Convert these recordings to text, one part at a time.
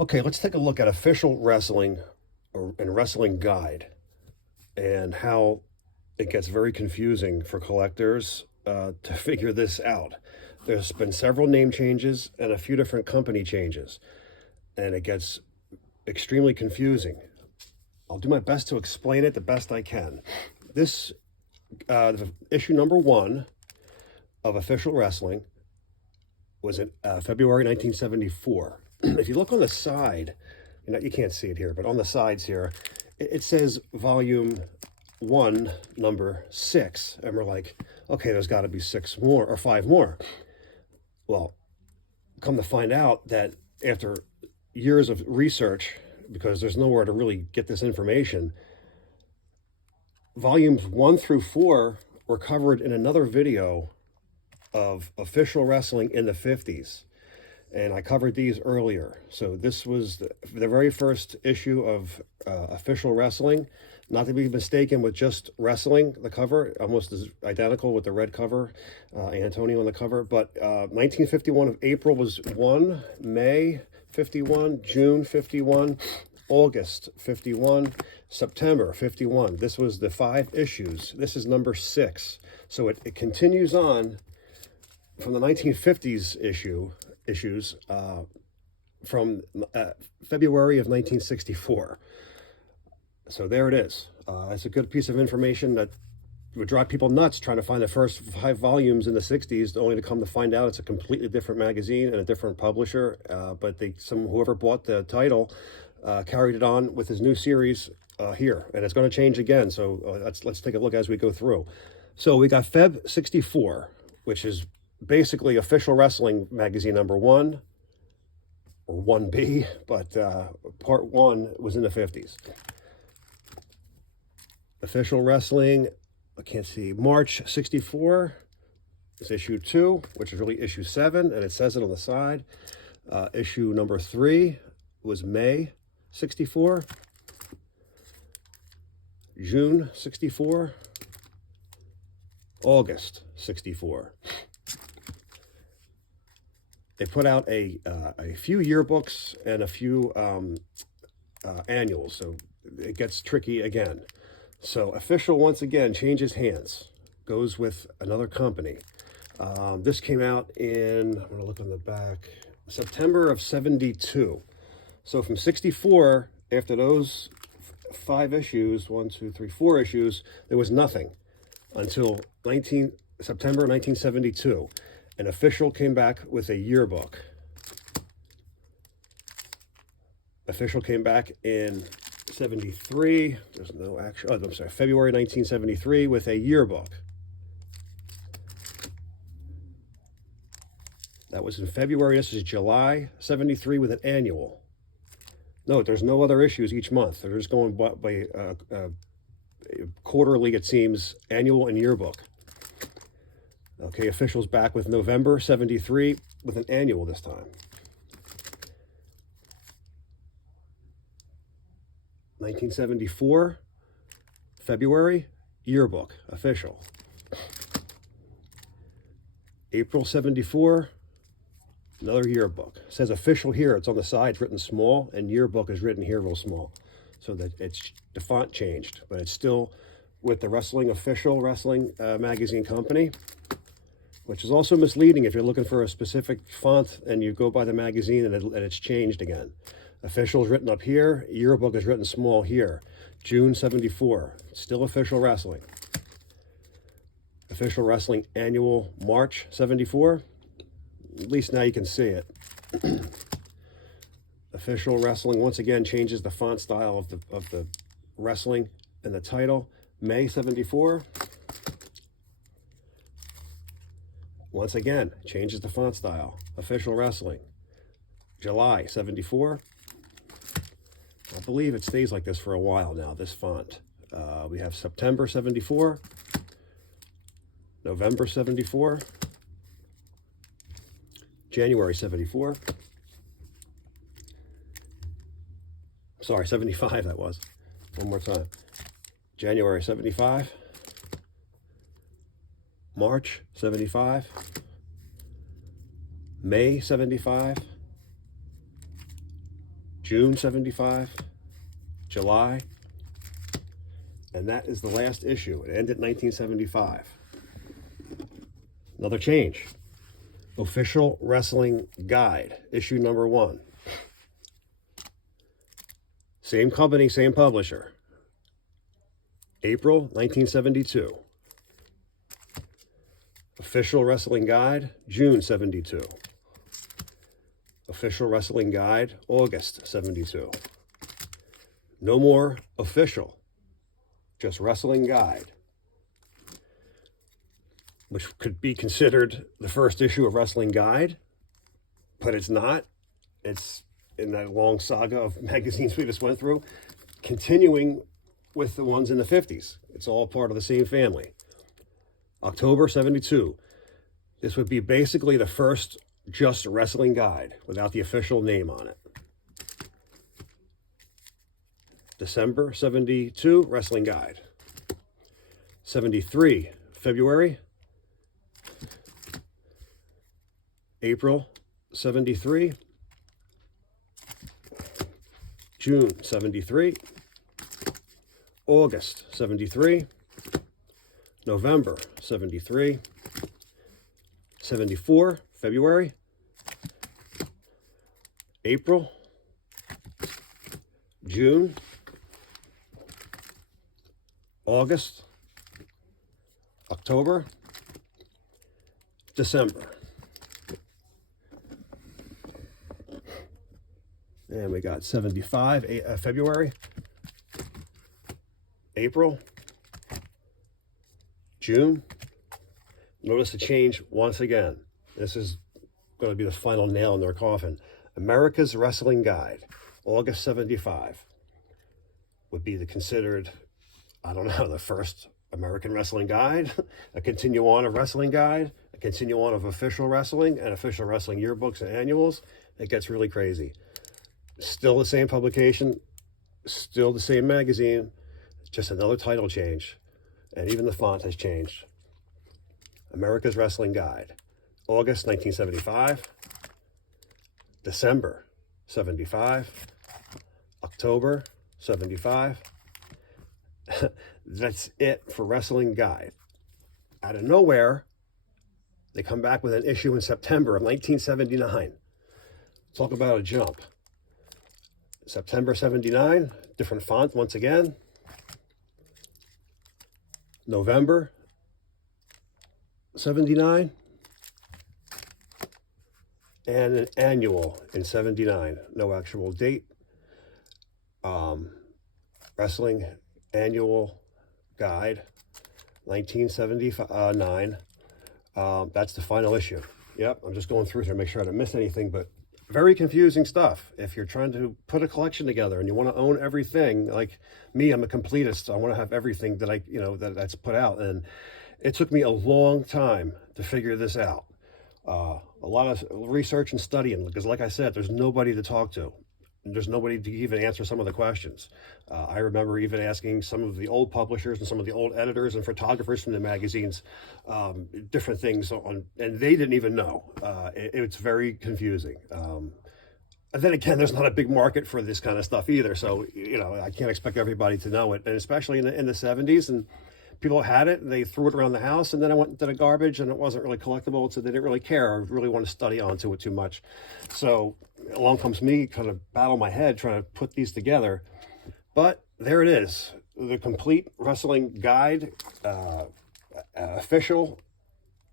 Okay, let's take a look at official wrestling and wrestling guide and how it gets very confusing for collectors to figure this out. There's been several name changes and a few different company changes, and it gets extremely confusing. I'll do my best to explain it the best I can. This issue number 1 of official wrestling was in February 1974. If you look on the side, you can't see it here, but on the sides here, it says volume 1, number 6. And we're like, okay, there's got to be 6 more or 5 more. Well, come to find out that after years of research, because there's nowhere to really get this information, volumes 1 through 4 were covered in another video of official wrestling in the 50s. And I covered these earlier. So this was the very first issue of official wrestling, not to be mistaken with just wrestling, the cover, almost as identical with the red cover, Antonio on the cover. But 1951 of April was 1, May 51, June 51, August 51, September 51. This was the 5 issues. This is number 6. So it continues on from the 1950s issues from February of 1964. So there it is. It's a good piece of information that would drive people nuts trying to find the first 5 volumes in the 60s, only to come to find out it's a completely different magazine and a different publisher. But whoever bought the title carried it on with his new series here, and it's going to change again. So let's take a look as we go through. So we got Feb 64, which is basically official wrestling magazine number 1 or 1B, but part 1 was in the 50s. Official wrestling, I can't see, March 64 is issue 2, which is really issue 7, and it says it on the side. Issue number 3 was May 64, June 64, August 64. They put out a few yearbooks and a few annuals, so it gets tricky again. So official, once again, changes hands, goes with another company. This came out in, I'm going to look on the back, September of 72. So from 64, after those 5 issues, 1, 2, 3, 4 issues, there was nothing until September 1972. An official came back with a yearbook. Official came back in 73. There's no actual, I'm sorry, February 1973 with a yearbook. That was in February. This is July 73 with an annual. Note, there's no other issues each month. They're just going by quarterly, it seems, annual and yearbook. Okay, officials back with November 73 with an annual this time. 1974, February, yearbook, official. April 74, another yearbook. It says official here, it's on the side, it's written small, and yearbook is written here real small. So that the font changed, but it's still with the official wrestling magazine company, which is also misleading if you're looking for a specific font and you go by the magazine and it's changed again. Official is written up here, yearbook is written small here. June 74, still official wrestling. Official wrestling annual March 74, at least now you can see it. Official wrestling once again changes the font style of the wrestling and the title. May 74. Once again, changes the font style. Official wrestling. July 74. I believe it stays like this for a while now, this font. We have September 74. November 74. January 74. Sorry, 75 that was. One more time. January 75. March 75. May 75. June 75, July, and that is the last issue. It ended in 1975. Another change. Official Wrestling Guide, issue number 1. Same company, same publisher. April 1972. Official Wrestling Guide, June 72. Official Wrestling Guide, August 72. No more official, just Wrestling Guide, which could be considered the first issue of Wrestling Guide, but it's not. It's in that long saga of magazines we just went through, continuing with the ones in the 50s. It's all part of the same family. October 72. This would be basically the first just Wrestling Guide without the official name on it. December 72, Wrestling Guide. 73, February. April 73. June 73. August 73. November 73. 74, February. April. June. August. October. December. And we got 75, February, April, June. Notice the change once again. This is going to be the final nail in their coffin. America's Wrestling Guide, August 75, would be the considered, I don't know, the first American Wrestling Guide, a continue on of Wrestling Guide, a continue on of official wrestling and official wrestling yearbooks and annuals. It gets really crazy. Still the same publication, still the same magazine, just another title change. And even the font has changed. America's Wrestling Guide, August 1975, December 75, October 75. That's it for Wrestling Guide. Out of nowhere, they come back with an issue in September of 1979. Talk about a jump. September 79, different font once again. November 79. And an annual in 79. No actual date. Wrestling Annual Guide, 1979. That's the final issue. Yep, I'm just going through here to make sure I don't miss anything, but very confusing stuff. If you're trying to put a collection together and you want to own everything, like me, I'm a completist. I want to have everything that that's put out. And it took me a long time to figure this out. A lot of research and studying, because like I said, there's nobody to talk to. There's nobody to even answer some of the questions. I remember even asking some of the old publishers and some of the old editors and photographers from the magazines different things on, and they didn't even know. It's very confusing. And then again, there's not a big market for this kind of stuff either. So, I can't expect everybody to know it. And especially in the 70s, and people had it and they threw it around the house, and then I went into the garbage and it wasn't really collectible, so they didn't really care or really want to study onto it too much. So along comes me, kind of battle my head trying to put these together. But there it is, the complete Wrestling Guide, official,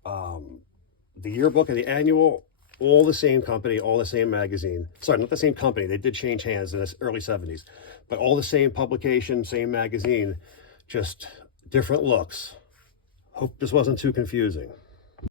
the yearbook and the annual, all the same company, all the same magazine. Sorry, not the same company. They did change hands in the early 70s, but all the same publication, same magazine, just different looks. Hope this wasn't too confusing.